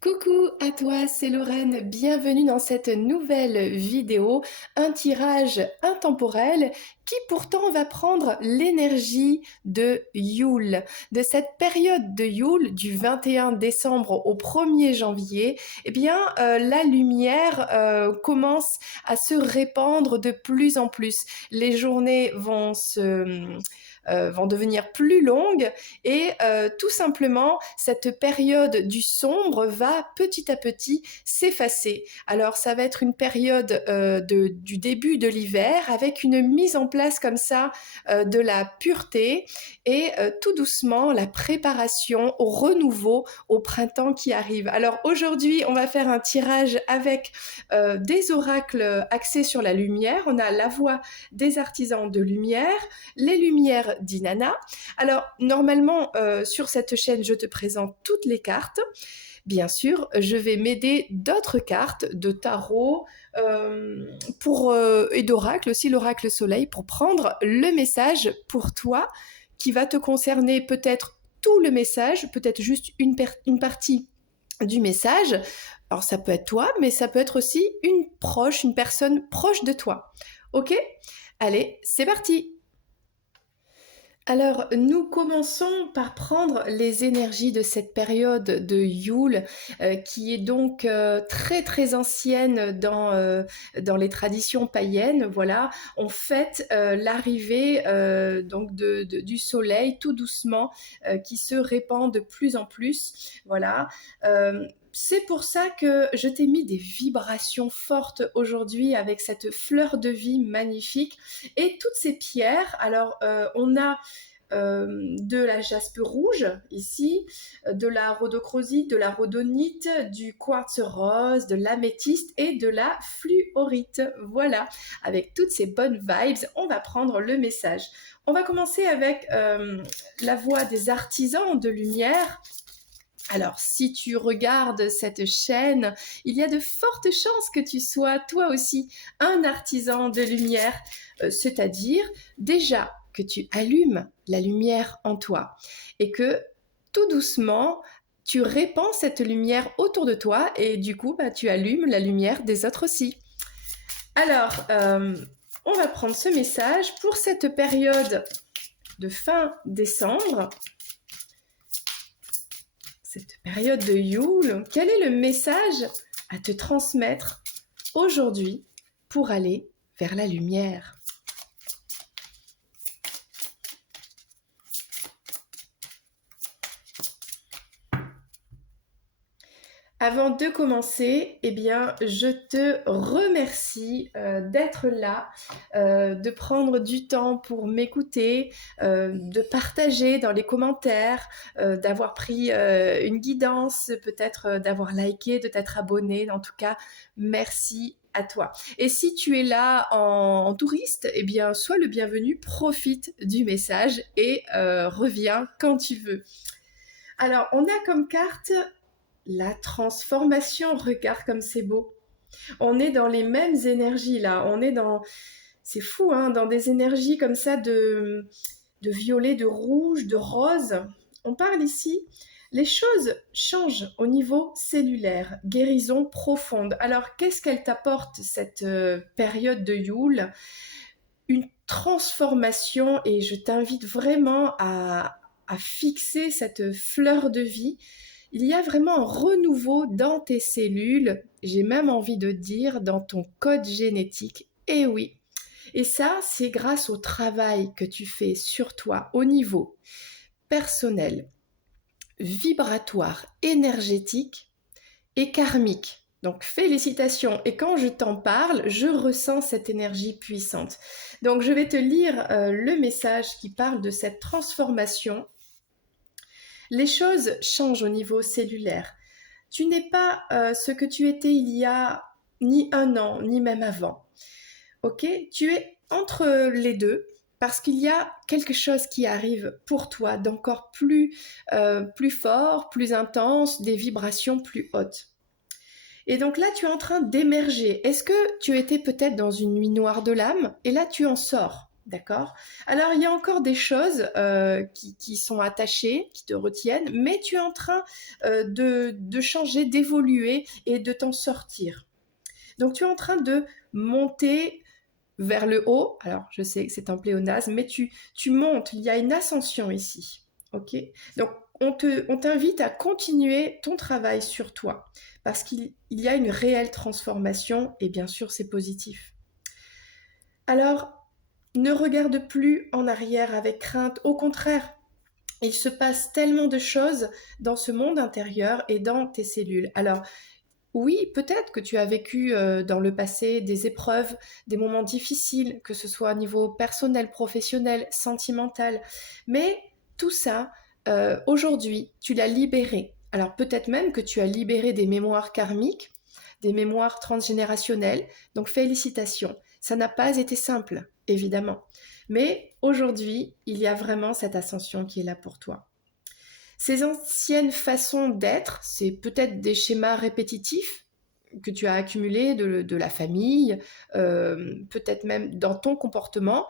Coucou à toi, c'est Lorraine. Bienvenue dans cette nouvelle vidéo, un tirage intemporel qui pourtant va prendre l'énergie de Yule, de cette période de Yule du 21 décembre au 1er janvier. La lumière commence à se répandre de plus en plus. Les journées vont devenir plus longues et tout simplement cette période du sombre va petit à petit s'effacer. Alors ça va être une période du début de l'hiver avec une mise en place comme ça de la pureté et tout doucement la préparation au renouveau au printemps qui arrive. Alors aujourd'hui on va faire un tirage avec des oracles axés sur la lumière. On a la voix des artisans de lumière, les lumières d'Inanna. Alors, normalement, sur cette chaîne, je te présente toutes les cartes. Bien sûr, je vais m'aider d'autres cartes de tarot et d'oracle, aussi l'oracle soleil, pour prendre le message pour toi qui va te concerner peut-être tout le message, peut-être juste une partie du message. Alors, ça peut être toi, mais ça peut être aussi une personne proche de toi. Ok? Allez, c'est parti! Alors, nous commençons par prendre les énergies de cette période de Yule, qui est donc très très ancienne dans les traditions païennes. Voilà, on fête l'arrivée du soleil tout doucement, qui se répand de plus en plus. Voilà. C'est pour ça que je t'ai mis des vibrations fortes aujourd'hui avec cette fleur de vie magnifique et toutes ces pierres. Alors, on a de la jaspe rouge ici, de la rhodochrosite, de la rhodonite, du quartz rose, de l'améthyste et de la fluorite. Voilà, avec toutes ces bonnes vibes, on va prendre le message. On va commencer avec la voix des artisans de lumière. Alors, si tu regardes cette chaîne, il y a de fortes chances que tu sois toi aussi un artisan de lumière, c'est-à-dire déjà que tu allumes la lumière en toi et que tout doucement, tu répands cette lumière autour de toi et du coup, tu allumes la lumière des autres aussi. Alors, on va prendre ce message pour cette période de fin décembre. Cette période de Yule, quel est le message à te transmettre aujourd'hui pour aller vers la lumière? Avant de commencer, je te remercie d'être là, de prendre du temps pour m'écouter, de partager dans les commentaires, d'avoir pris une guidance, peut-être d'avoir liké, de t'être abonné. En tout cas, merci à toi. Et si tu es là en touriste, sois le bienvenu, profite du message et reviens quand tu veux. Alors, on a comme carte la transformation. Regarde comme c'est beau. On est dans les mêmes énergies là. C'est fou, hein, dans des énergies comme ça de violet, de rouge, de rose. On parle ici, les choses changent au niveau cellulaire, guérison profonde. Alors, qu'est-ce qu'elle t'apporte cette période de Yule? Une transformation, et je t'invite vraiment à fixer cette fleur de vie. Il y a vraiment un renouveau dans tes cellules, j'ai même envie de dire dans ton code génétique. Et oui, et ça, c'est grâce au travail que tu fais sur toi au niveau personnel, vibratoire, énergétique et karmique. Donc félicitations. Et quand je t'en parle, je ressens cette énergie puissante. Donc je vais te lire le message qui parle de cette transformation. Les choses changent au niveau cellulaire. Tu n'es pas ce que tu étais il y a ni un an, ni même avant. Ok? Tu es entre les deux parce qu'il y a quelque chose qui arrive pour toi d'encore plus fort, plus intense, des vibrations plus hautes. Et donc là, tu es en train d'émerger. Est-ce que tu étais peut-être dans une nuit noire de l'âme et là, tu en sors? D'accord? Alors, il y a encore des choses qui sont attachées, qui te retiennent, mais tu es en train de changer, d'évoluer et de t'en sortir. Donc, tu es en train de monter vers le haut. Alors, je sais que c'est un pléonasme, mais tu montes. Il y a une ascension ici. OK? Donc, on t'invite à continuer ton travail sur toi parce qu'il y a une réelle transformation et bien sûr, c'est positif. Alors, ne regarde plus en arrière avec crainte. Au contraire, il se passe tellement de choses dans ce monde intérieur et dans tes cellules. Alors, oui, peut-être que tu as vécu dans le passé des épreuves, des moments difficiles, que ce soit au niveau personnel, professionnel, sentimental, mais tout ça, aujourd'hui, tu l'as libéré. Alors peut-être même que tu as libéré des mémoires karmiques, des mémoires transgénérationnelles, donc félicitations. Ça n'a pas été simple, évidemment, mais aujourd'hui, il y a vraiment cette ascension qui est là pour toi. Ces anciennes façons d'être, c'est peut-être des schémas répétitifs que tu as accumulés de la famille, peut-être même dans ton comportement,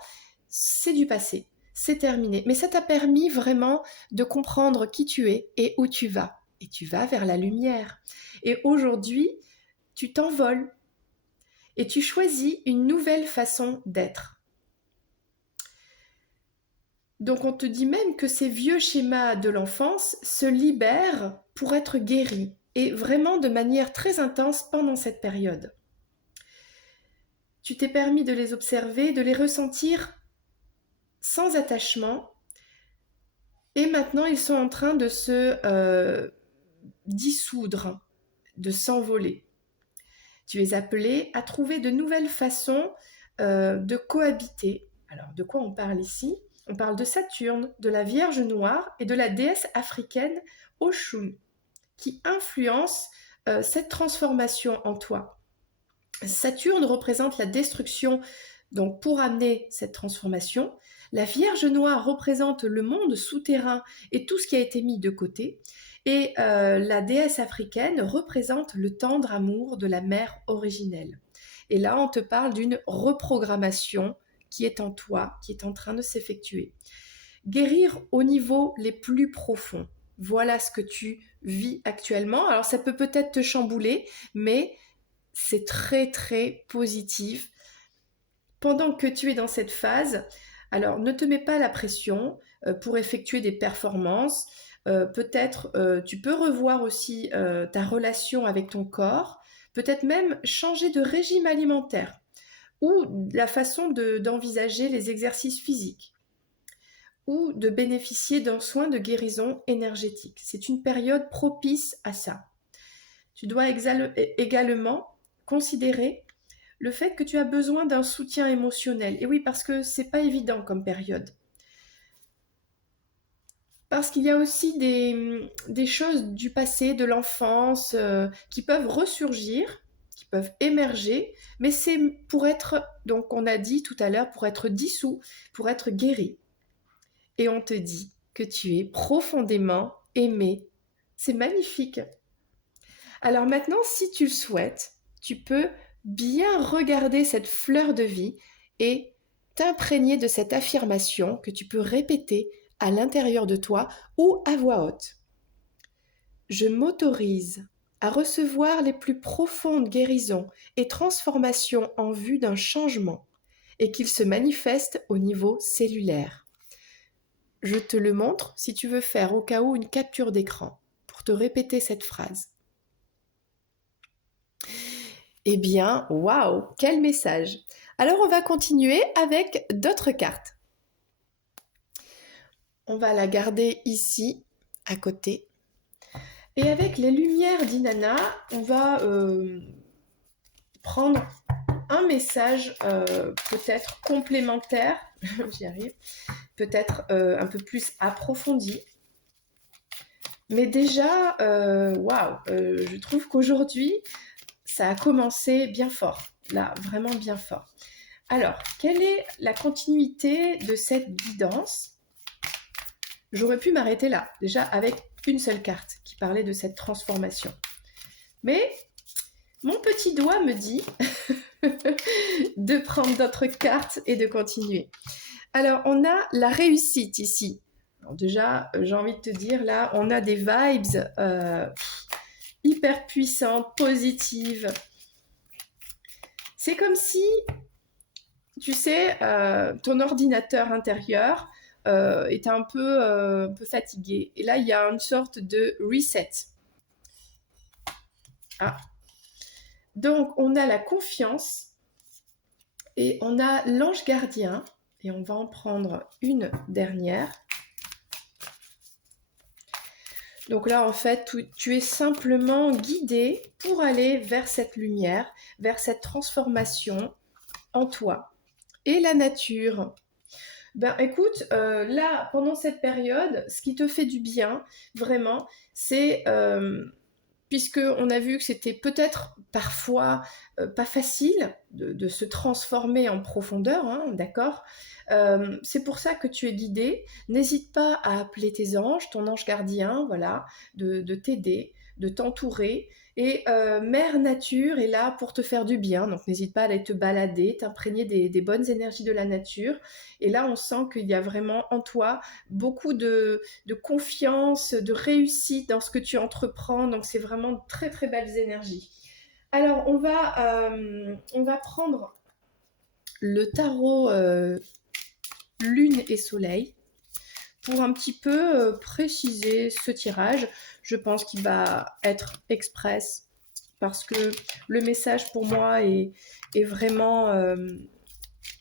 c'est du passé, c'est terminé. Mais ça t'a permis vraiment de comprendre qui tu es et où tu vas. Et tu vas vers la lumière. Et aujourd'hui, tu t'envoles et tu choisis une nouvelle façon d'être. Donc on te dit même que ces vieux schémas de l'enfance se libèrent pour être guéris, et vraiment de manière très intense pendant cette période. Tu t'es permis de les observer, de les ressentir sans attachement, et maintenant ils sont en train de se dissoudre, de s'envoler. Tu es appelé à trouver de nouvelles façons de cohabiter. Alors de quoi on parle ici ? On parle de Saturne, de la Vierge Noire et de la déesse africaine Oshun, qui influence cette transformation en toi. Saturne représente la destruction, donc pour amener cette transformation. La Vierge Noire représente le monde souterrain et tout ce qui a été mis de côté. Et la déesse africaine représente le tendre amour de la mère originelle. Et là, on te parle d'une reprogrammation qui est en toi, qui est en train de s'effectuer. Guérir au niveau les plus profonds. Voilà ce que tu vis actuellement. Alors ça peut peut-être te chambouler, mais c'est très très positif. Pendant que tu es dans cette phase, alors ne te mets pas la pression pour effectuer des performances. Peut-être tu peux revoir aussi ta relation avec ton corps, peut-être même changer de régime alimentaire ou la façon d'envisager les exercices physiques ou de bénéficier d'un soin de guérison énergétique. C'est une période propice à ça. Tu dois également considérer le fait que tu as besoin d'un soutien émotionnel. Et oui, parce que c'est pas évident comme période. Parce qu'il y a aussi des choses du passé, de l'enfance, qui peuvent ressurgir, qui peuvent émerger, mais c'est pour être, donc on a dit tout à l'heure, pour être dissous, pour être guéri. Et on te dit que tu es profondément aimé. C'est magnifique. Alors maintenant, si tu le souhaites, tu peux bien regarder cette fleur de vie et t'imprégner de cette affirmation que tu peux répéter à l'intérieur de toi ou à voix haute. Je m'autorise à recevoir les plus profondes guérisons et transformations en vue d'un changement et qu'il se manifeste au niveau cellulaire. Je te le montre si tu veux faire au cas où une capture d'écran pour te répéter cette phrase. Eh bien, waouh, quel message! Alors, on va continuer avec d'autres cartes. On va la garder ici, à côté. Et avec les lumières d'Inanna, on va prendre un message peut-être complémentaire, j'y arrive, peut-être un peu plus approfondi. Mais déjà, je trouve qu'aujourd'hui, ça a commencé bien fort, là, vraiment bien fort. Alors, quelle est la continuité de cette guidance ? J'aurais pu m'arrêter là, déjà avec une seule carte qui parlait de cette transformation. Mais mon petit doigt me dit de prendre d'autres cartes et de continuer. Alors, on a la réussite ici. Alors déjà, j'ai envie de te dire, là, on a des vibes hyper puissantes, positives. C'est comme si, tu sais, ton ordinateur intérieur est un peu fatigué. Et là, il y a une sorte de reset. Ah. Donc, on a la confiance et on a l'ange gardien. Et on va en prendre une dernière. Donc là, en fait, tu es simplement guidé pour aller vers cette lumière, vers cette transformation en toi. Et la nature. Ben écoute, là, pendant cette période, ce qui te fait du bien, vraiment, c'est puisque on a vu que c'était peut-être parfois pas facile de se transformer en profondeur, hein, d'accord. C'est pour ça que tu es guidé. N'hésite pas à appeler tes anges, ton ange gardien, voilà, de t'aider, de t'entourer. Et Mère Nature est là pour te faire du bien, donc n'hésite pas à aller te balader, t'imprégner des bonnes énergies de la nature. Et là, on sent qu'il y a vraiment en toi beaucoup de confiance, de réussite dans ce que tu entreprends. Donc, c'est vraiment de très, très belles énergies. Alors, on va prendre le tarot Lune et Soleil pour un petit peu préciser ce tirage. Je pense qu'il va être express parce que le message pour moi est vraiment...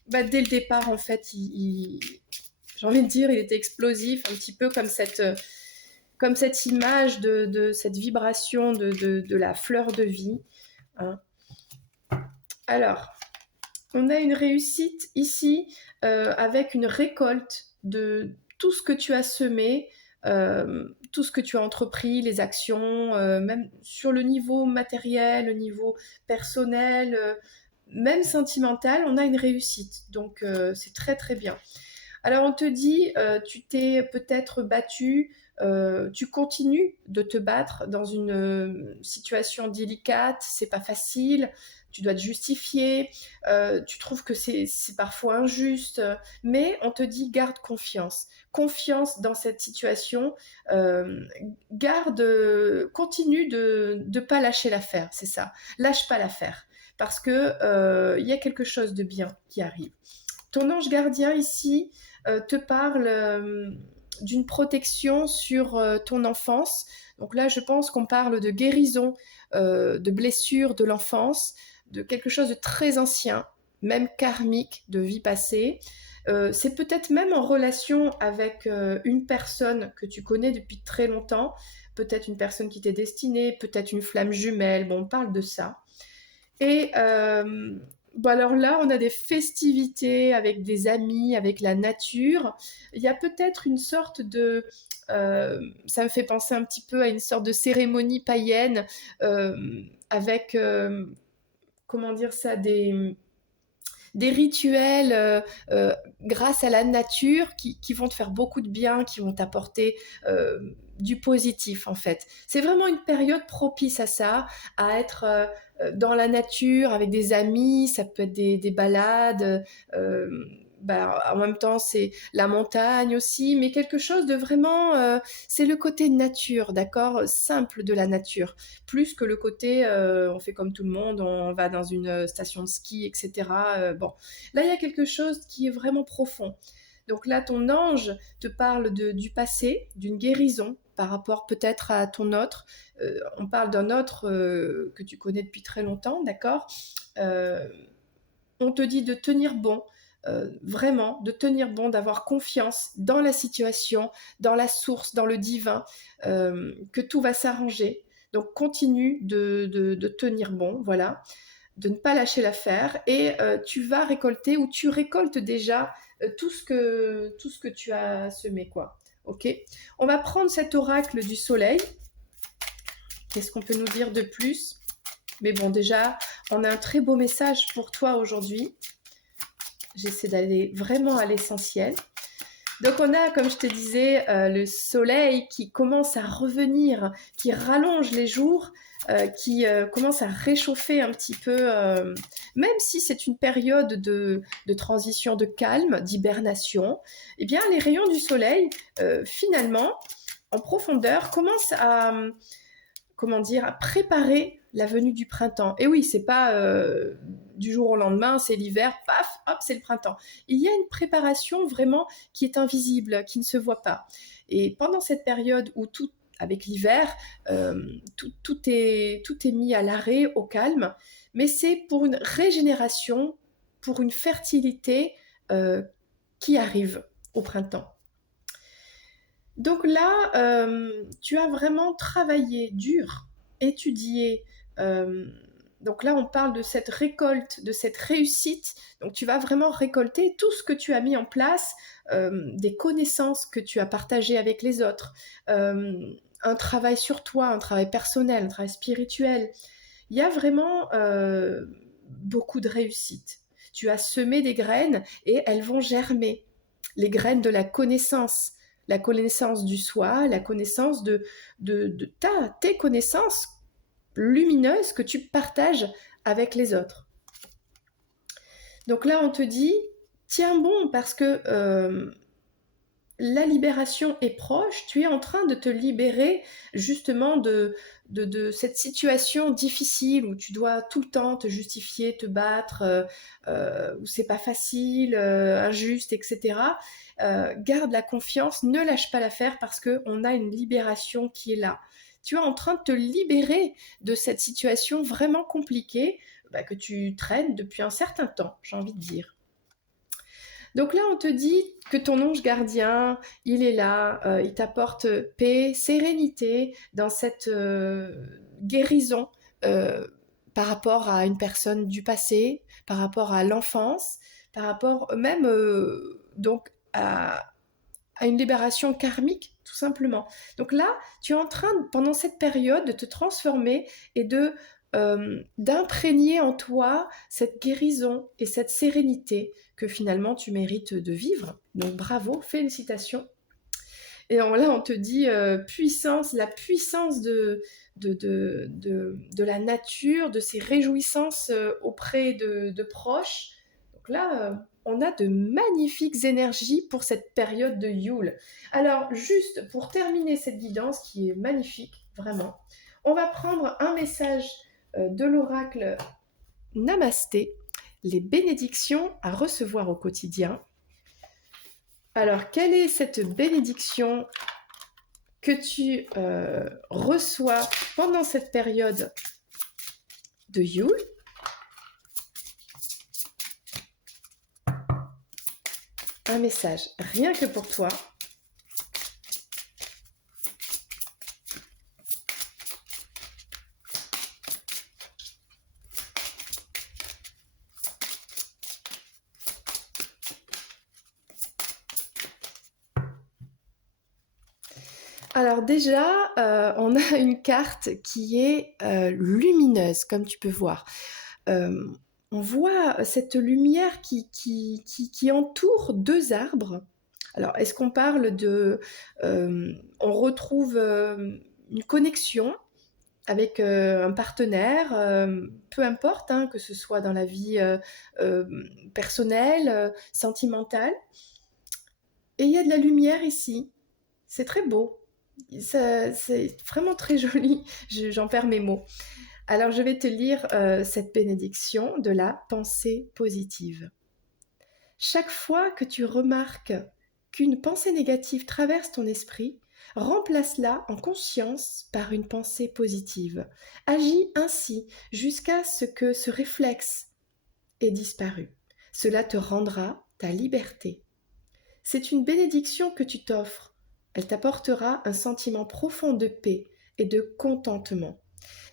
dès le départ, en fait, j'ai envie de dire, il était explosif, un petit peu comme cette image de cette vibration de la fleur de vie. Hein. Alors, on a une réussite ici avec une récolte de tout ce que tu as semé, tout ce que tu as entrepris, les actions, même sur le niveau matériel, le niveau personnel, même sentimental, on a une réussite. Donc, c'est très très bien. Alors on te dit, tu t'es peut-être battu, tu continues de te battre dans une situation délicate, c'est pas facile, tu dois te justifier, tu trouves que c'est parfois injuste, mais on te dit garde confiance, confiance dans cette situation, continue de pas lâcher l'affaire, c'est ça, lâche pas l'affaire, parce que il y a quelque chose de bien qui arrive. Ton ange gardien ici te parle d'une protection sur ton enfance. Donc là, je pense qu'on parle de guérison, de blessures de l'enfance, de quelque chose de très ancien, même karmique, de vie passée. C'est peut-être même en relation avec une personne que tu connais depuis très longtemps, peut-être une personne qui t'est destinée, peut-être une flamme jumelle, bon, on parle de ça. Et alors là, on a des festivités avec des amis, avec la nature. Il y a peut-être une sorte de... ça me fait penser un petit peu à une sorte de cérémonie païenne euh, avec, comment dire ça, des rituels grâce à la nature qui vont te faire beaucoup de bien, qui vont t'apporter du positif en fait. C'est vraiment une période propice à ça, à être dans la nature avec des amis, ça peut être des balades. En même temps, c'est la montagne aussi, mais quelque chose de vraiment, c'est le côté nature, d'accord, simple de la nature, plus que le côté, on fait comme tout le monde, on va dans une station de ski, etc. Bon, là, il y a quelque chose qui est vraiment profond. Donc là, ton ange te parle du passé, d'une guérison par rapport peut-être à ton autre. On parle d'un autre que tu connais depuis très longtemps, d'accord. Euh, on te dit de tenir bon, vraiment, de tenir bon, d'avoir confiance dans la situation, dans la source, dans le divin, que tout va s'arranger. Donc continue de tenir bon, voilà, de ne pas lâcher l'affaire et tu vas récolter ou tu récoltes déjà tout ce que tu as semé, quoi. Ok. On va prendre cet oracle du soleil. Qu'est-ce qu'on peut nous dire de plus? Mais bon, déjà, on a un très beau message pour toi aujourd'hui. J'essaie d'aller vraiment à l'essentiel. Donc on a, comme je te disais, le soleil qui commence à revenir, qui rallonge les jours, qui commence à réchauffer un petit peu, même si c'est une période de transition, de calme, d'hibernation, eh bien les rayons du soleil, finalement, en profondeur, commencent à, comment dire, à préparer la venue du printemps. Et oui, c'est pas du jour au lendemain, c'est l'hiver, paf, hop, c'est le printemps. Il y a une préparation vraiment qui est invisible, qui ne se voit pas. Et pendant cette période où tout, avec l'hiver, tout est mis à l'arrêt, au calme, mais c'est pour une régénération, pour une fertilité qui arrive au printemps. Donc là, tu as vraiment travaillé dur, étudié. euh, donc là, on parle de cette récolte, de cette réussite. Donc tu vas vraiment récolter tout ce que tu as mis en place, des connaissances que tu as partagées avec les autres, un travail sur toi, un travail personnel, un travail spirituel. Il y a vraiment beaucoup de réussite. Tu as semé des graines et elles vont germer. Les graines de la connaissance du soi, la connaissance de tes connaissances lumineuses que tu partages avec les autres. Donc là, on te dit, tiens bon, parce que la libération est proche, tu es en train de te libérer justement de cette situation difficile où tu dois tout le temps te justifier, te battre, où c'est pas facile, injuste, etc. Garde la confiance, ne lâche pas l'affaire parce qu'on a une libération qui est là. Tu es en train de te libérer de cette situation vraiment compliquée que tu traînes depuis un certain temps, j'ai envie de dire. Donc là, on te dit que ton ange gardien, il est là, il t'apporte paix, sérénité dans cette guérison par rapport à une personne du passé, par rapport à l'enfance, par rapport même donc à une libération karmique, tout simplement. Donc là, tu es en train, pendant cette période, de te transformer et d'imprégner en toi cette guérison et cette sérénité que finalement tu mérites de vivre. Donc bravo, félicitations. Et là, on te dit puissance, la puissance de la nature, de ses réjouissances auprès de proches. Donc là, on a de magnifiques énergies pour cette période de Yule. Alors, juste pour terminer cette guidance qui est magnifique, vraiment, on va prendre un message de l'oracle Namasté, les bénédictions à recevoir au quotidien. Alors, quelle est cette bénédiction que tu reçois pendant cette période de Yule? Un message rien que pour toi. Alors déjà, on a une carte qui est lumineuse, comme tu peux voir. On voit cette lumière qui entoure deux arbres. Alors, est-ce qu'on parle de... on retrouve une connexion avec un partenaire, peu importe, hein, que ce soit dans la vie personnelle, sentimentale. Et il y a de la lumière ici. C'est très beau. C'est vraiment très joli. J'en perds mes mots. Alors, je vais te lire cette bénédiction de la pensée positive. Chaque fois que tu remarques qu'une pensée négative traverse ton esprit, remplace-la en conscience par une pensée positive. Agis ainsi jusqu'à ce que ce réflexe ait disparu. Cela te rendra ta liberté. C'est une bénédiction que tu t'offres. Elle t'apportera un sentiment profond de paix et de contentement.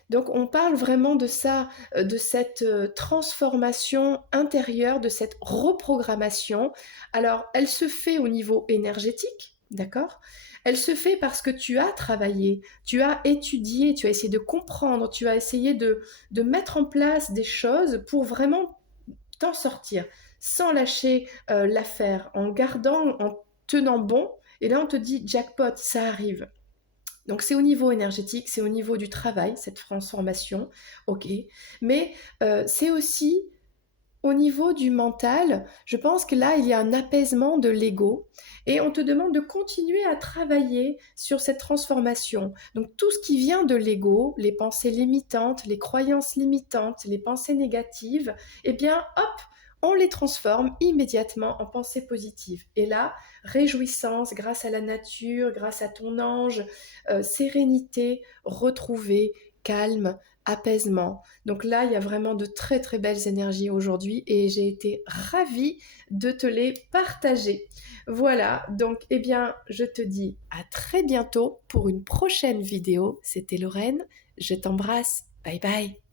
Donc on parle vraiment de ça, de cette transformation intérieure, de cette reprogrammation. Alors elle se fait au niveau énergétique, d'accord? Elle se fait parce que tu as travaillé, tu as étudié, tu as essayé de comprendre, tu as essayé de mettre en place des choses pour vraiment t'en sortir, sans lâcher l'affaire, en gardant, tenant bon, et là on te dit jackpot, ça arrive. Donc c'est au niveau énergétique, c'est au niveau du travail, cette transformation, ok. Mais c'est aussi au niveau du mental, je pense que là, il y a un apaisement de l'ego et on te demande de continuer à travailler sur cette transformation. Donc tout ce qui vient de l'ego, les pensées limitantes, les croyances limitantes, les pensées négatives, eh bien, hop, on les transforme immédiatement en pensées positives. Et là, réjouissance grâce à la nature, grâce à ton ange, sérénité retrouvée, calme, apaisement. Donc là, il y a vraiment de très très belles énergies aujourd'hui et j'ai été ravie de te les partager. Voilà, donc eh bien, je te dis à très bientôt pour une prochaine vidéo. C'était Lorraine, je t'embrasse. Bye bye.